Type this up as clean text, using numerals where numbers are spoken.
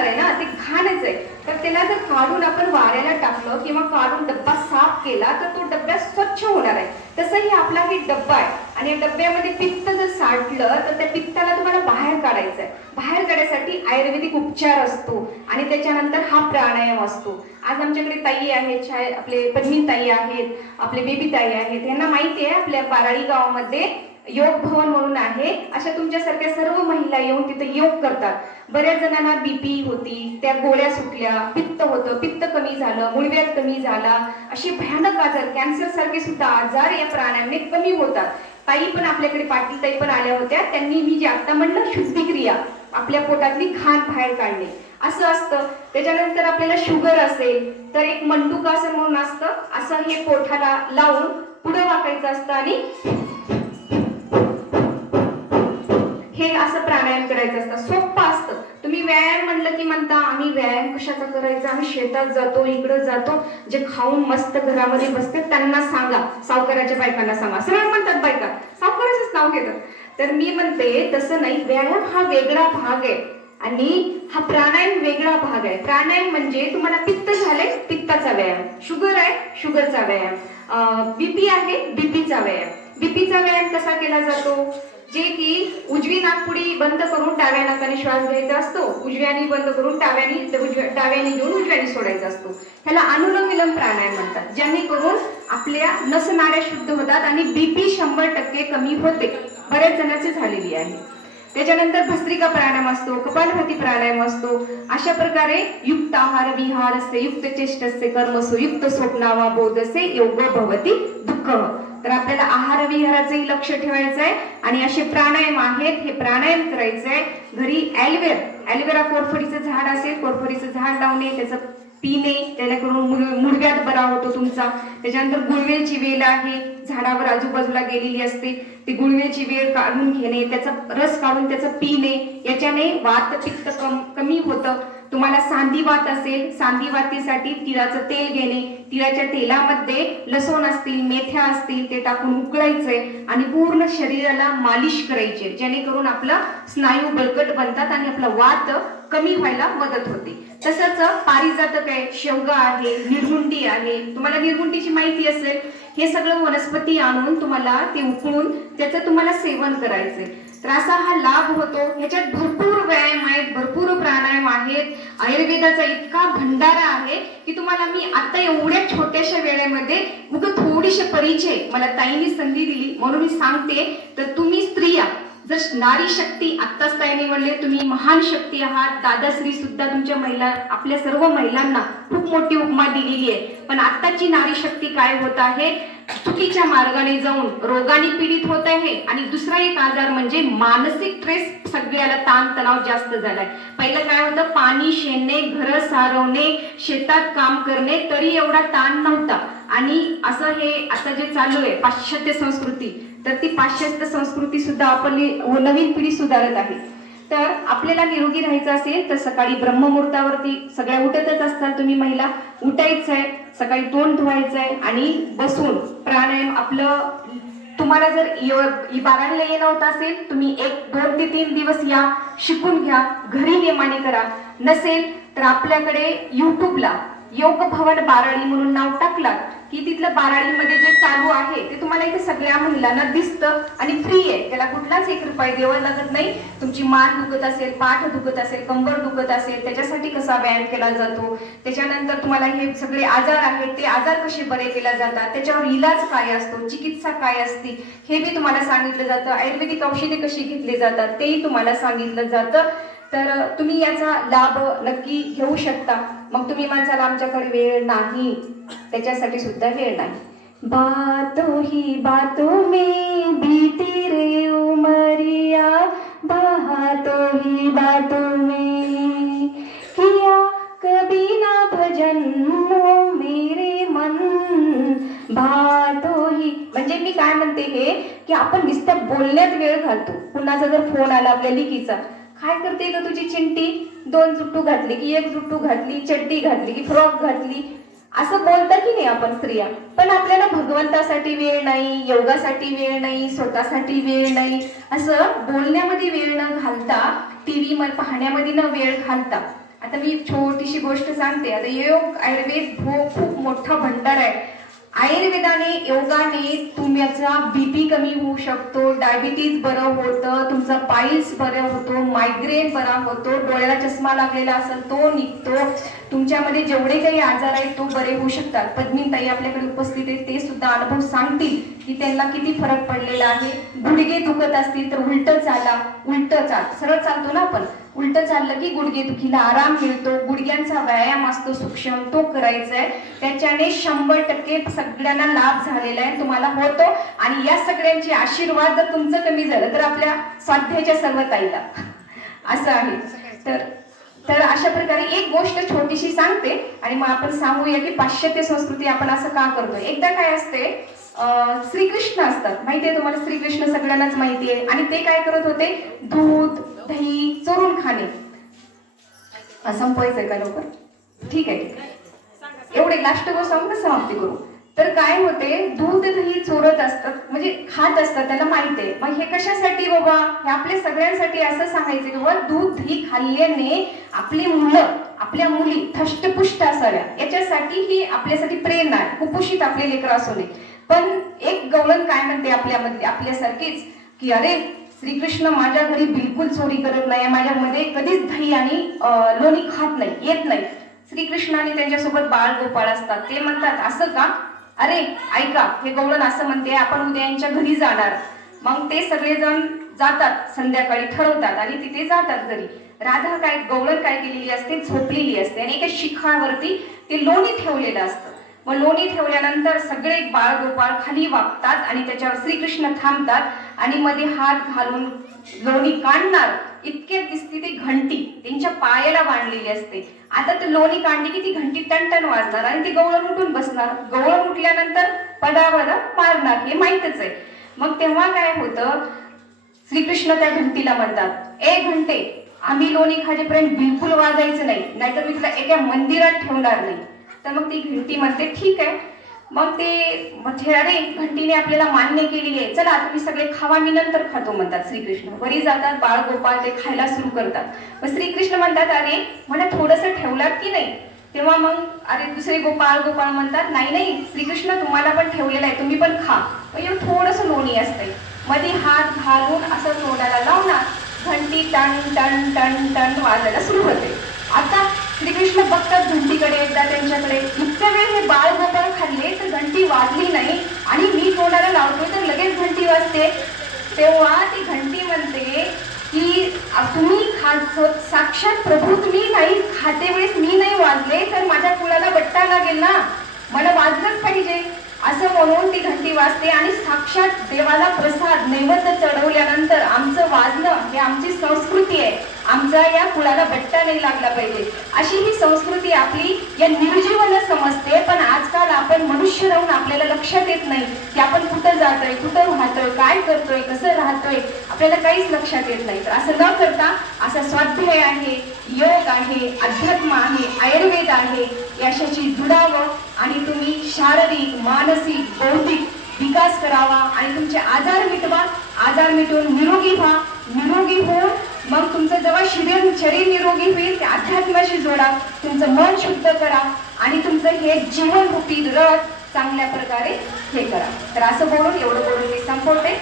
होणार आहे ना, ते घाणच आहे. तर त्याला जर काढून आपण वाऱ्याला टाकलं किंवा काढून डब्बा साफ केला तर तो डब्बा स्वच्छ होणार आहे. तसंही आपला हे डब्बा आहे आणि या डब्यामध्ये पित्त जर साठलं तर त्या पित्ताला तुम्हाला बाहेर काढायचं आहे. बाहेर काढण्यासाठी आयुर्वेदिक उपचार असतो आणि त्याच्यानंतर हा प्राणायाम असतो. आज आमच्याकडे ताई आहेत, आपले पद्मिनी ताई आहेत, आपले बेबी ताई आहेत. यांना माहिती आहे आपल्या बाराळी गावामध्ये योग भवन म्हणून आहे. अशा तुमच्यासारख्या सर्व महिला येऊन तिथे योग करतात. बऱ्याच जणांना बीपी होती, त्या गोळ्या सुटल्या, पित्त होतं, पित्त कमी झालं, मूळव्याध कमी झाला, अशी भयानक आजार, कॅन्सर सारखे सुद्धा आजार या प्राणायामाने कमी होतात. ताई पण आपल्याकडे, पाटील ताई पण आल्या होत्या. त्यांनी मी जे आता म्हणलं शुद्धिक्रिया, आपल्या पोटातली घाण बाहेर काढणे असं असतं. त्याच्यानंतर आपल्याला शुगर असेल तर एक मंडूकासन म्हणून असतं, असं हे पोटाला लावून पुढे वाकायचं असतं आणि हे असं प्राणायाम करायचं असतं. सोपं असतं. तुम्ही व्यायाम म्हणलं की म्हणता आम्ही व्यायाम कशाचा करायचा, आम्ही शेतात जातो, इकडं जातो. जे खाऊन मस्त घरामध्ये बसतात त्यांना सांगा, सावकाराच्या बायकांना सांगा. सरळ म्हणतात बायका, सावकाराचंच नाव घेतात. तर मी म्हणते तसं नाही, व्यायाम हा वेगळा भाग आहे आणि हा प्राणायाम वेगळा भाग आहे. प्राणायाम म्हणजे तुम्हाला पित्त झाले, पित्ताचा व्यायाम, शुगर आहे, शुगरचा व्यायाम, बीपी आहे, बीपीचा व्यायाम. बीपीचा व्यायाम कसा केला जातो, जे की उजवी नाकपुडी बंद करून डाव्या नाकाने श्वास घ्यायचा असतो, उजव्याने बंद करून डाव्याने घेऊन उजव्याने सोडायचा असतो. ह्याला अनुलोम विलोम प्राणायाम म्हणतात. जेणेकरून आपल्या नसनाड्या शुद्ध होतात आणि बीपी 100% कमी होते. बऱ्याच जणांची झालेली आहे. त्याच्यानंतर भस्त्रिका प्राणायाम असतो, कपालभाती प्राणायाम असतो. अशा प्रकारे युक्त आहार विहारस्य युक्त चेष्टस्य कर्मसु युक्त स्वप्नावा बोधसे योग भवती दुःख. तर आपल्याला आहार विहाराचंही लक्ष ठेवायचं आहे आणि असे प्राणायाम आहेत, हे प्राणायाम करायचं आहे. घरी ॲलोवेरा कोरफडीचं झाड असेल, कोरफडीचं झाड लावणे, त्याचं पिणे, जेणेकरून मूळव्याध बरा होतो तुमचा. त्याच्यानंतर गुळवेलची वेल आहे, झाडावर आजूबाजूला गेलेली असते, ती गुळवेलची वेल काढून घेणे, त्याचा रस काढून त्याचं पिणे, याच्याने वात पित्त कमी होतं. तुम्हाला सांधिवात असेल, सांधिवातीसाठी तिळाचं तेल घेणे, तिळाच्या तेलामध्ये लसूण असतील, मेथ्या असतील, ते टाकून उकळायचे आणि पूर्ण शरीराला मालिश करायचे, जेणेकरून आपला स्नायू बळकट बनतात आणि आपला वात कमी व्हायला मदत होते. तसंच पारिजातक आहे, शेवगा आहे, निर्गुंडी आहे. तुम्हाला निर्गुंडीची माहिती असेल. हे सगळं वनस्पती आणून तुम्हाला ते उकळून त्याचं तुम्हाला सेवन करायचंय. तर असा हा लाभ होतो. ह्याच्यात भरपूर व्यायाम आहेत, भरपूर प्राणायाम आहेत. आयुर्वेदाचा इतका भंडारा आहे की तुम्हाला मी आता एवढ्या छोट्याशा वेळेमध्ये उगाच थोडीशी परिचय मला ताईंनी संधी दिली म्हणून मी सांगते. तर तुम्ही स्त्रिया जर नारी शक्ती, आत्ताच ताईंनी म्हणले तुम्ही महान शक्ती आहात. दादाश्री सुद्धा तुमच्या महिला, आपल्या सर्व महिलांना खूप मोठी उपमा दिलेली आहे. पण आत्ताची नारी शक्ती काय होत आहे, चुकीच्या मार्गाने जाऊन रोगाने पीडित होत आहे. आणि दुसरा एक आजार म्हणजे मानसिक ट्रेस, सगळ्याला ताण तणाव जास्त झालाय. पहिलं काय होतं, पाणी शेणणे, घर सारवणे, शेतात काम करणे, तरी एवढा ताण नव्हता. आणि असं हे आता जे चालू आहे पाश्चात्य संस्कृती, तर ती पाश्चात्य संस्कृती सुद्धा आपली नवीन पिढी सुधारत आहे. तर आपल्याला निरोगी राहायचं असेल तर सकाळी ब्रह्ममुहूर्तावरती सगळ्या उठतच असतात तुम्ही महिला, उठायचंय, सकाळी तोंड धुवायचंय आणि बसून प्राणायाम आपलं. तुम्हाला जर बारावीला येणं होत असेल, तुम्ही 2 ते 3 दिवस या, शिकून घ्या, घरी नेमाने करा. नसेल तर आपल्याकडे युट्यूबला योग भवन बाराळी म्हणून नाव टाकला की तिथलं बाराळीमध्ये जे चालू आहे ते तुम्हाला इथे सगळ्या महिलांना दिसतं आणि फ्री आहे. त्याला कुठलाच 1 रुपया द्यावा लागत नाही. तुमची मान दुखत असेल, पाठ दुखत असेल, कंबर दुखत असेल, त्याच्यासाठी कसा व्यायाम केला जातो, त्याच्यानंतर तुम्हाला हे सगळे आजार आहेत ते आजार कसे बरे केले जातात, त्याच्यावर इलाज काय असतो, चिकित्सा काय असते हे बी तुम्हाला सांगितलं जातं. आयुर्वेदिक औषधे कशी घेतली जातात तेही तुम्हाला सांगितलं जातं. तर तुम्ही याचा लाभ नक्की घेऊ शकता. मग तुम्ही माणसाला आमच्याकडे वेळ नाही, त्याच्यासाठी सुद्धा वेळ नाही. बातों ही बातों में बीती रे उमरिया, बातों ही बातों में किया कभी ना भजन ओ मेरे मन. बातों ही म्हणजे मी काय म्हणते हे की आपण नुसतं बोलण्यात वेळ घालतो. कुणाचा जर फोन आला आपल्या लिकीचा, काय करते ग तुझी चिंटी, 2 जुट्टू घातली की 1 जुट्टू घातली, चड्डी घातली की फ्रॉक घातली, असं बोलता की नाही आपण स्त्रिया. पण आपल्याला भगवंतासाठी वेळ नाही, योगासाठी वेळ नाही, स्वतःसाठी वेळ नाही. असं बोलण्यामध्ये वेळ न घालता, टीव्ही पाहण्यामध्ये न वेळ घालता आता मी एक छोटीशी गोष्ट सांगते. आता योग आयुर्वेद खूप मोठा भंडार आहे. आयुर्वेदाने योगाने तुमचा बीपी कमी होऊ शकतो, डायबिटीज बरं होतं, तुमचा पाईल्स बरं होतो, मायग्रेन बरा होतो, डोळ्याला चष्मा लागलेला असेल तो निघतो, तुमच्यामध्ये जेवढे काही आजार आहेत तो बरे होऊ शकतात. पद्मिनीताई आपल्याकडे उपस्थित आहेत, ते सुद्धा अनुभव सांगतील की त्यांना किती फरक पडलेला आहे. गुडघे दुखत असतील तर उलट चाला, उलट चाल, सरळ चालतो ना आपण, उलट चाललं की गुडघे दुखीला आराम मिळतो. गुडघ्यांचा व्यायाम असतो सूक्ष्म, तो करायचा आहे. त्याच्याने 100% सगळ्यांना लाभ झालेला आहे, तुम्हाला होतो. आणि या सगळ्यांचे आशीर्वाद जर तुमचं कमी झालं तर आपल्या स्वाध्यायाच्या सर्व ताईला असं आहे. तर अशा प्रकारे एक गोष्ट छोटीशी सांगते आणि मग आपण सांगूया की पाश्चात्य संस्कृती आपण असं का करतोय. एकदा काय असते, श्रीकृष्ण असतात, माहितीये तुम्हाला, श्रीकृष्ण सगळ्यांनाच माहिती आहे. आणि ते काय करत होते, दूध दही चोरून खाणे. संपवायचंय का लवकर? ठीक आहे, एवढे लास्ट गोष्ट सांगून समाप्ती करू. तर काय होते, दूध दही चोरत असतात, म्हणजे खात असतात, त्यांना माहिती आहे. मग हे कशासाठी बाबा, हे आपल्या सगळ्यांसाठी असं सांगायचं की बाबा दूध दही खाल्ल्याने आपली मुलं, आपल्या मुली धष्टपुष्ट असाव्या, याच्यासाठी ही आपल्यासाठी प्रेरणा आहे. कुपोषित आपले लेकरं असू नये. पण एक गवळण काय म्हणते आपल्यामध्ये, आपल्यासारखीच, की अरे श्रीकृष्ण माझ्या घरी बिलकुल चोरी करत नाही, माझ्यामध्ये कधीच दही आणि लोणी खात नाही, येत नाही. श्रीकृष्ण आणि त्यांच्यासोबत बाळ गोपाळ असतात, ते म्हणतात असं का, अरे ऐका, हे गवळण असं म्हणते, आपण उद्या यांच्या घरी जाणार. मग ते सगळेजण जातात, संध्याकाळी ठरवतात आणि तिथे जातात घरी. राधा काय, गवळण काय केलेली असते, झोपलेली असते आणि एका शिखावरती ते लोणी ठेवलेलं असतं. मग लोणी ठेवल्यानंतर सगळे बाळ गोपाळ खाली वागतात आणि त्याच्यावर श्रीकृष्ण थांबतात आणि मध्ये हात घालून लोणी काढणार. इतके दिसते ती घंटी त्यांच्या पायाला बांधलेली असते. आता ते लोणी काढली की ती घंटी टणटण वाजणार आणि ती गवळण उठून बसणार. गवळण उठल्यानंतर पदावदा मारणार, हे माहितच आहे. मग तेव्हा काय होतं, श्रीकृष्ण त्या घंटीला म्हणतात, ए घंटे, आम्ही लोणी खाजेपर्यंत बिलकुल वाजायचं नाही, नाहीतर मी तुला एका मंदिरात ठेवणार नाही. तर मग ती घंटी म्हणते ठीक आहे. मग ते म्हणजे अरे घंटीने आपल्याला मान्य केलेली आहे, चला तुम्ही सगळे खावा, मी नंतर खातो म्हणतात श्रीकृष्ण. वरी जातात, बाळ गोपाळ ते खायला सुरू करतात. मग श्रीकृष्ण म्हणतात अरे मला थोडंसं ठेवलात की नाही. तेव्हा मग अरे दुसरे गोपाळ म्हणतात नाही नाही श्रीकृष्ण तुम्हाला पण ठेवलेलं आहे, तुम्ही पण खा. मग थोडंसं लोणी असतंय, मध्ये हात घालून असं तोंडाला लावणार, घंटी टन टन टन टन वाजायला सुरू होते. आता श्रीकृष्ण बघतात घंटीकडे, एकदा त्यांच्याकडे, इतक्या वेळ हे बाळ गोपाळ खाल्ले तर घंटी वाजली नाही आणि मी तोंडाला लावतोय तर लगेच घंटी वाजते. तेव्हा ती घंटी म्हणते की तुम्ही साक्षात प्रभू तुम्ही नाही खाते वेळेस मी नाही वाजले तर माझ्या कुळाला बट्टा लागेल ना, मला वाजलंच पाहिजे. असं म्हणून ती घंटी वाजते आणि साक्षात देवाला प्रसाद नैवेद्य चढवल्यानंतर आमचं वाजणं हे आमची संस्कृती आहे, आमचा या कुळाला बट्टा नाही लागला पाहिजे, अशी ही संस्कृती आपली या निर्जीवन समजते. पण आजकाल आपण मनुष्य राहून आपल्याला लक्षात येत नाही की आपण कुठं जातोय, कुठं राहतोय, काय करतोय, कसं राहतोय, आपल्याला काहीच लक्षात येत नाही. तर असं न करता असा स्वाध्याय आहे, योग आहे, अध्यात्म आहे, आयुर्वेद आहे, याच्याशी जुडावं आणि तुम्ही शारीरिक, मानसिक, बौद्धिक विकास करावा आणि तुमचे आजार मिटवा. आजार मिटवून निरोगी व्हा. निरोगी होऊन मग तुमचं जेव्हा शरीर निरोगी होईल त्या अध्यात्माशी जोडा, तुमचं मन शुद्ध करा आणि तुमचं हे जीवनरूपी रथ चांगल्या प्रकारे हे करा. तर असं बोलून एवढं बोलून मी संपवते.